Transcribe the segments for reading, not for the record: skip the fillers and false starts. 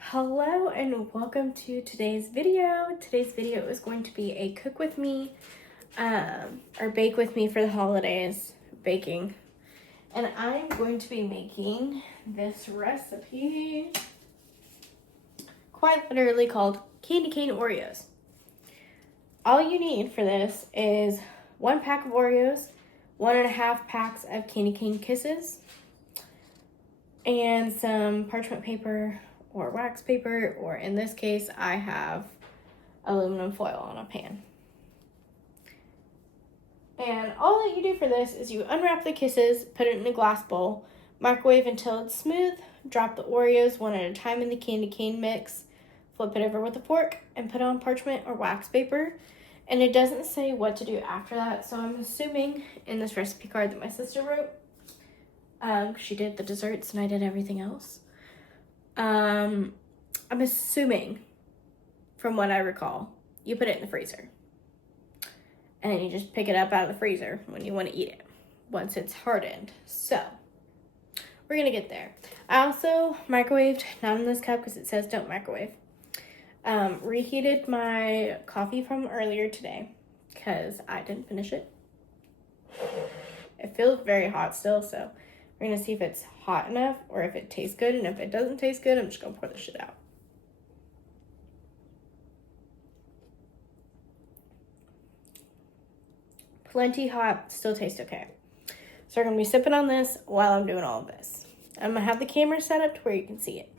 Hello and welcome to today's video. Today's video is going to be a cook with me or bake with me for the holidays, baking. And I'm going to be making this recipe, quite literally called candy cane Oreos. All you need for this is 1 pack of Oreos, 1.5 packs of candy cane kisses, and some parchment paper or wax paper, or in this case, I have aluminum foil on a pan. And all that you do for this is you unwrap the kisses, put it in a glass bowl, microwave until it's smooth, drop the Oreos one at a time in the candy cane mix, flip it over with a fork, and put on parchment or wax paper. And it doesn't say what to do after that, so I'm assuming in this recipe card that my sister wrote, she did the desserts and I did everything else. I'm assuming, from what I recall, you put it in the freezer. And then you just pick it up out of the freezer when you want to eat it, once it's hardened. So, we're going to get there. I also microwaved, not in this cup because it says don't microwave. Reheated my coffee from earlier today because I didn't finish it. It feels very hot still, so we're going to see if it's hot enough or if it tastes good. And if it doesn't taste good, I'm just going to pour this shit out. Plenty hot, still tastes okay. So we're going to be sipping on this while I'm doing all of this. I'm going to have the camera set up to where you can see it.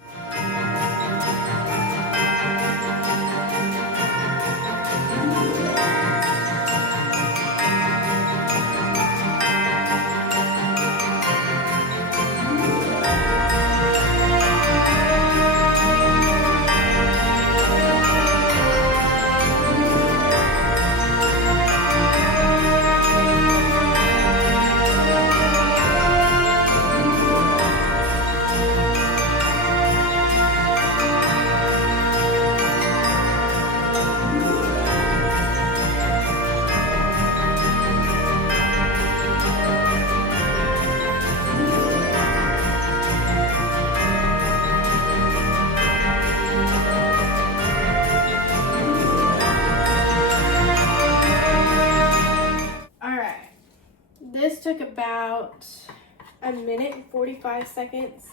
This took about 1 minute and 45 seconds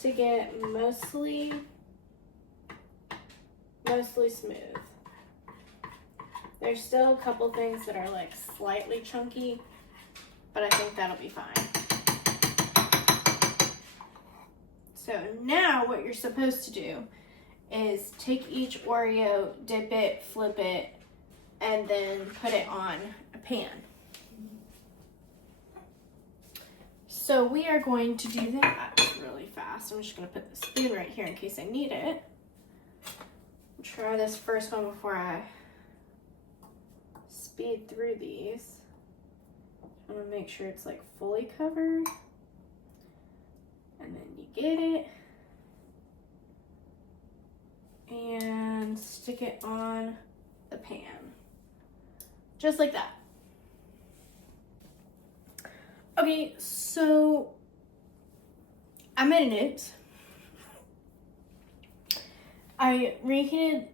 to get mostly smooth. There's still a couple things that are like slightly chunky, but I think that'll be fine. So now what you're supposed to do is take each Oreo, dip it, flip it, and then put it on a pan. So we are going to do that really fast. I'm just going to put the spoon right here in case I need it. Try this first one before I speed through these. I want to make sure it's like fully covered. And then you get it. And stick it on the pan. Just like that. Okay, so I made a note. I reheated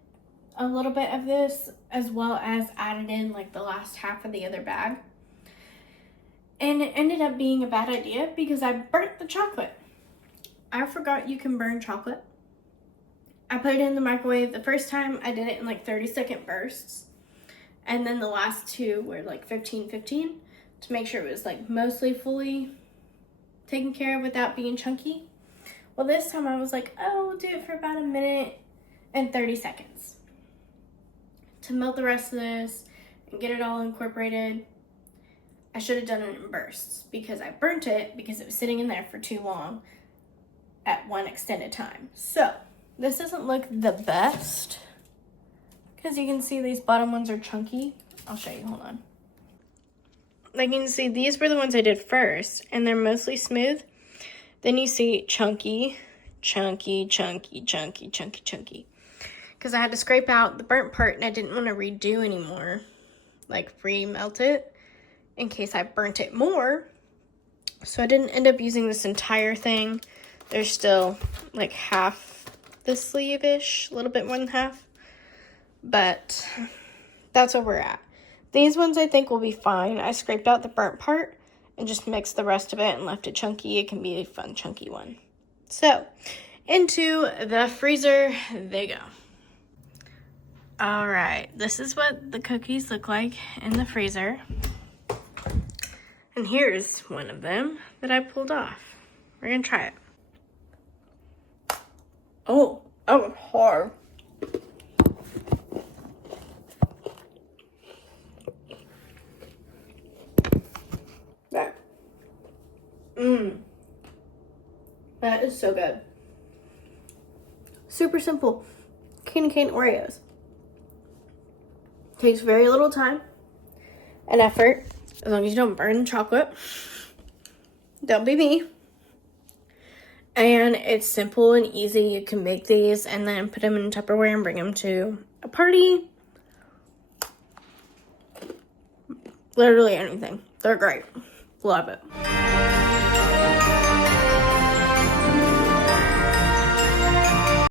a little bit of this as well as added in like the last half of the other bag. And it ended up being a bad idea because I burnt the chocolate. I forgot you can burn chocolate. I put it in the microwave. The first time I did it in like 30-second bursts. And then the last two were like 15-15. To make sure it was like mostly fully taken care of without being chunky. Well, this time I was like, oh, we'll do it for about 1 minute and 30 seconds to melt the rest of this and get it all incorporated. I should have done it in bursts because I burnt it because it was sitting in there for too long at one extended time. So this doesn't look the best because you can see these bottom ones are chunky. I'll show you, hold on. Like you can see, these were the ones I did first, and they're mostly smooth. Then you see chunky, chunky, chunky, chunky, chunky, chunky. Because I had to scrape out the burnt part, and I didn't want to redo anymore, like re-melt it. in case I burnt it more. So I didn't end up using this entire thing. There's still like half the sleeve-ish, a little bit more than half. But that's where we're at. These ones I think will be fine. I scraped out the burnt part and just mixed the rest of it and left it chunky. It can be a fun chunky one. So into the freezer they go. All right, this is what the cookies look like in the freezer. And here's one of them that I pulled off. We're gonna try it. Oh, that was hard. That. That is so good. Super simple. Candy cane Oreos. Takes very little time and effort, as long as you don't burn the chocolate. Don't be me. And it's simple and easy. You can make these and then put them in Tupperware and bring them to a party. Literally anything. They're great. Love it.